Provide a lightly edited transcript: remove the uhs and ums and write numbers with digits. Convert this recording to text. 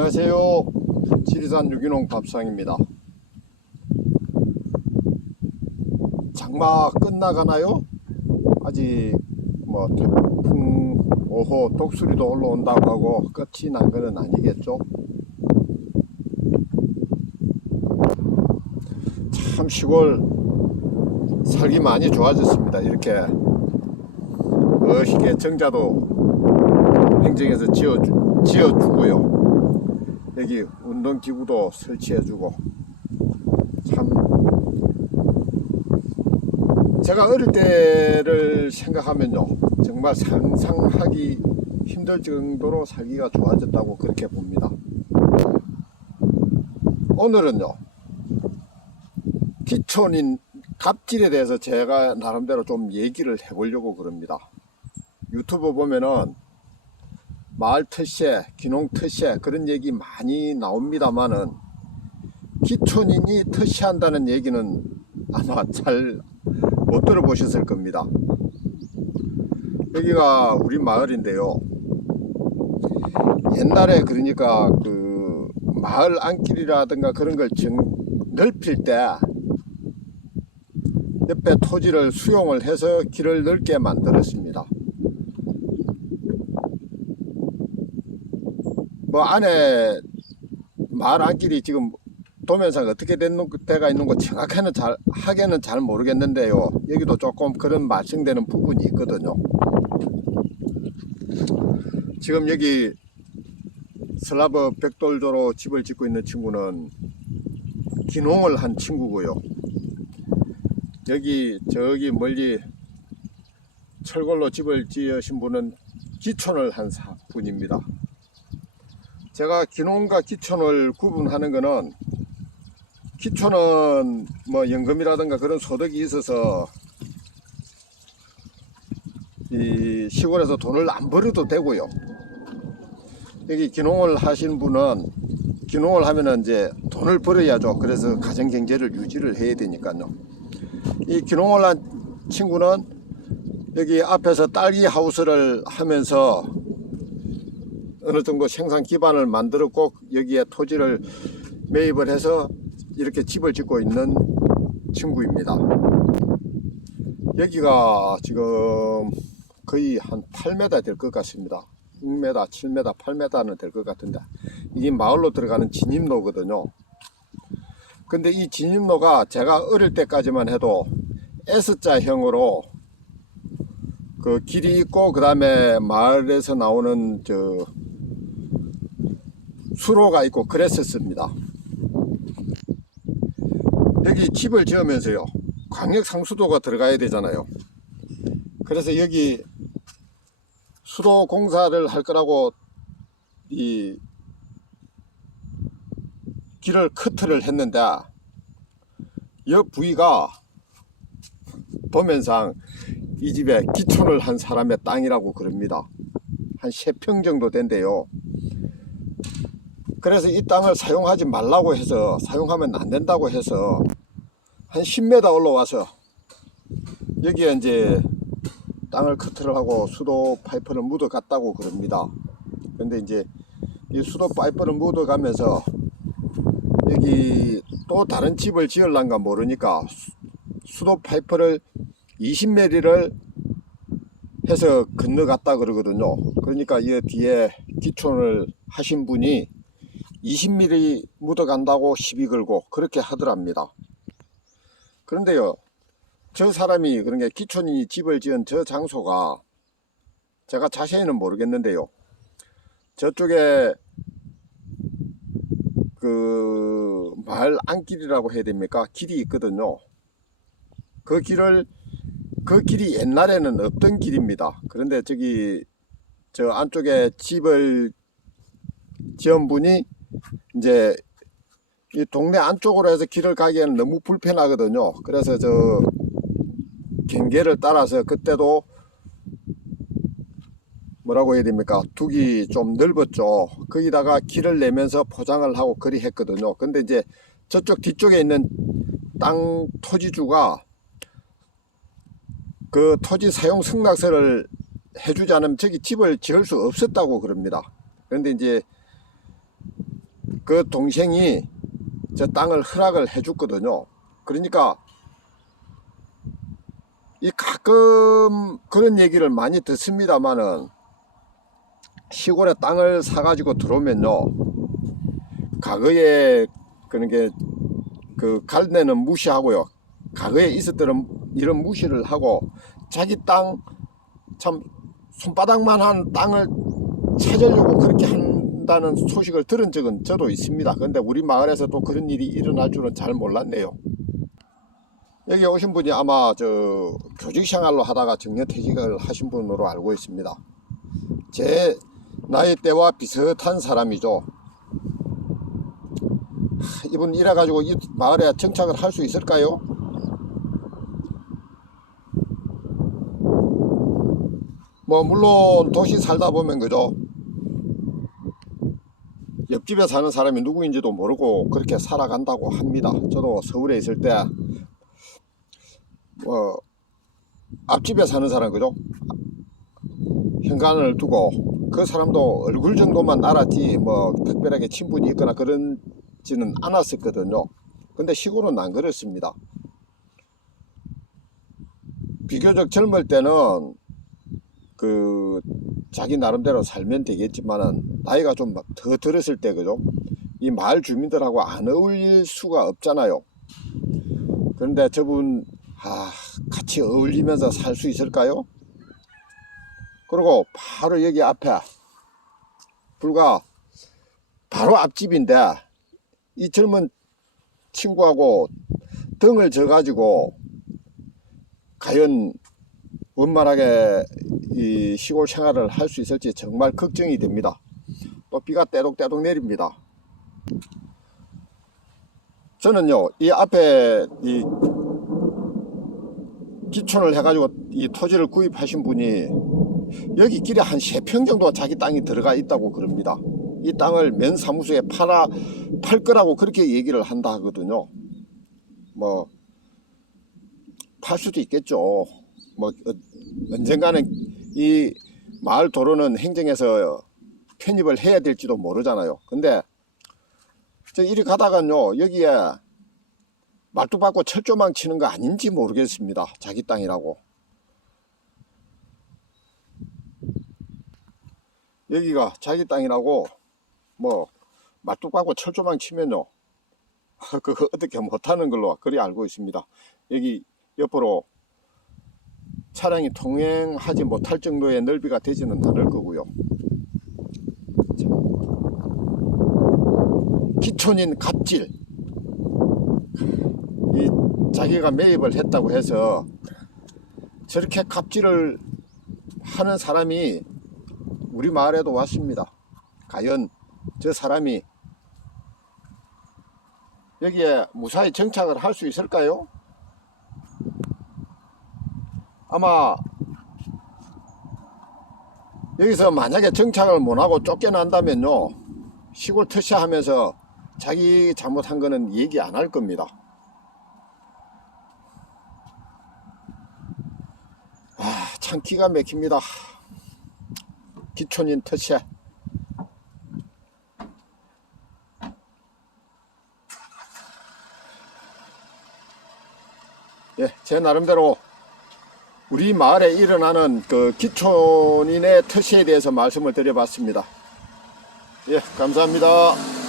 안녕하세요. 지리산 유기농 밥상입니다. 장마 끝나가나요? 아직 뭐 태풍 5호 독수리도 올라온다고 하고 끝이 난 거는 아니겠죠. 참 시골 살기 많이 좋아졌습니다. 이렇게 멋있게 정자도 행정에서 지어주고요. 여기 운동기구도 설치해주고, 참 제가 어릴 때를 생각하면요, 정말 상상하기 힘들 정도로 살기가 좋아졌다고 그렇게 봅니다. 오늘은요, 기촌인 갑질에 대해서 제가 나름대로 좀 얘기를 해보려고 그럽니다. 유튜브 보면은 마을 텃세, 귀농 텃세 그런 얘기 많이 나옵니다만은 기촌인이 텃세한다는 얘기는 아마 잘 못 들어보셨을 겁니다. 여기가 우리 마을인데요, 옛날에 그러니까 그 마을 안길이라든가 그런 걸 넓힐 때 옆에 토지를 수용을 해서 길을 넓게 만들었습니다. 뭐 안에 마을 안길이 지금 도면상 어떻게 된 데가 있는 거 정확하게는 잘 모르겠는데요, 여기도 조금 그런 말썽되는 부분이 있거든요. 지금 여기 슬라브 벽돌조로 집을 짓고 있는 친구는 기농을 한 친구고요. 저기 멀리 철골로 집을 지으신 분은 기촌을 한 분입니다. 제가 기농과 기촌을 구분하는 거는, 기촌은 뭐 연금이라든가 그런 소득이 있어서 이 시골에서 돈을 안 벌어도 되고요. 여기 기농을 하신 분은, 기농을 하면은 이제 돈을 벌어야죠. 그래서 가정 경제를 유지를 해야 되니까요. 이 기농을 한 친구는 여기 앞에서 딸기 하우스를 하면서 어느 정도 생산 기반을 만들었고, 여기에 토지를 매입을 해서 이렇게 집을 짓고 있는 친구입니다. 여기가 지금 거의 한 8m 될 것 같습니다. 6m, 7m, 8m는 될 것 같은데, 이게 마을로 들어가는 진입로거든요. 근데 이 진입로가 제가 어릴 때까지만 해도 S자형으로 그 길이 있고, 그 다음에 마을에서 나오는 수로가 있고 그랬었습니다. 여기 집을 지으면서요, 광역상수도가 들어가야 되잖아요. 그래서 여기 수도 공사를 할 거라고 이 길을 커트를 했는데, 이 부위가 도면상 이 집에 기촌을 한 사람의 땅이라고 그럽니다. 한 3평 정도 된대요. 그래서 이 땅을 사용하지 말라고 해서, 사용하면 안 된다고 해서 한 10m 올라와서 여기에 이제 땅을 커트를 하고 수도 파이프를 묻어 갔다고 그럽니다. 근데 이제 이 수도 파이프를 묻어 가면서 여기 또 다른 집을 지으려는가 모르니까 수도 파이프를 20mm를 해서 건너갔다 그러거든요. 그러니까 이 뒤에 기촌을 하신 분이 20mm 묻어간다고 시비 걸고 그렇게 하더랍니다. 그런데요, 저 사람이, 그런 게 기촌이 집을 지은 저 장소가 제가 자세히는 모르겠는데요, 저쪽에 그 마을 안길이라고 해야 됩니까, 길이 있거든요. 그 길이 옛날에는 없던 길입니다. 그런데 저 안쪽에 집을 지은 분이 이제 이 동네 안쪽으로 해서 길을 가기에는 너무 불편하거든요. 그래서 저 경계를 따라서, 그때도 뭐라고 해야 됩니까, 둑이 좀 넓었죠. 거기다가 길을 내면서 포장을 하고 그리 했거든요. 근데 이제 저쪽 뒤쪽에 있는 땅 토지주가 그 토지 사용 승낙서를 해주지 않으면 저기 집을 지을 수 없었다고 그럽니다. 그런데 이제 그 동생이 저 땅을 허락을 해줬거든요. 그러니까 이 가끔 그런 얘기를 많이 듣습니다만은 시골에 땅을 사가지고 들어오면요, 과거에 그런 게 그 갈대는 무시하고요, 과거에 있었던 이런 무시를 하고 자기 땅, 참 손바닥만한 땅을 찾으려고 그렇게 한다는 소식을 들은 적은 저도 있습니다. 그런데 우리 마을에서 또 그런 일이 일어날 줄은 잘 몰랐네요. 여기 오신 분이 아마 저 교직생활로 하다가 정년퇴직을 하신 분으로 알고 있습니다. 제 나이대와 비슷한 사람이죠. 이분 이래가지고 이 마을에 정착을 할 수 있을까요? 뭐 물론 도시 살다 보면 그죠, 옆집에 사는 사람이 누구인지도 모르고 그렇게 살아간다고 합니다. 저도 서울에 있을 때 뭐 앞집에 사는 사람 그죠, 현관을 두고 그 사람도 얼굴 정도만 알았지 뭐 특별하게 친분이 있거나 그런지는 않았었거든요. 근데 시골은 안 그렇습니다. 비교적 젊을 때는 그 자기 나름대로 살면 되겠지만은 나이가 좀 더 들었을 때 그죠, 이 마을 주민들하고 안 어울릴 수가 없잖아요. 그런데 저분 같이 어울리면서 살 수 있을까요? 그리고 바로 여기 앞에 불과 바로 앞집인데 이 젊은 친구하고 등을 져 가지고 과연 원만하게 이 시골 생활을 할 수 있을지 정말 걱정이 됩니다. 또 비가 떼독떼독 내립니다. 저는요, 이 앞에 이 기촌을 해가지고 이 토지를 구입하신 분이 여기 길에 한 3평 정도 자기 땅이 들어가 있다고 그럽니다. 이 땅을 면사무소에 팔 거라고 그렇게 얘기를 한다 하거든요. 뭐 팔 수도 있겠죠. 뭐 언젠가는 이 마을 도로는 행정에서 편입을 해야 될지도 모르잖아요. 근데 저 이리 가다가요, 여기에 말뚝박고 철조망 치는 거 아닌지 모르겠습니다. 자기 땅이라고. 여기가 자기 땅이라고 뭐 말뚝박고 철조망 치면요 그거 어떻게 못하는 걸로 그리 알고 있습니다. 여기 옆으로 차량이 통행하지 못할 정도의 넓이가 되지는 않을 거고요. 기촌인 갑질, 이 자기가 매입을 했다고 해서 저렇게 갑질을 하는 사람이 우리 마을에도 왔습니다. 과연 저 사람이 여기에 무사히 정착을 할 수 있을까요? 아마 여기서 만약에 정착을 못하고 쫓겨난다면요, 시골 터시하면서 자기 잘못한 거는 얘기 안 할 겁니다. 참 기가 막힙니다. 기촌인 터시. 예, 제 나름대로 우리 마을에 일어나는 그 기촌인의 터시에 대해서 말씀을 드려봤습니다. 예, 감사합니다.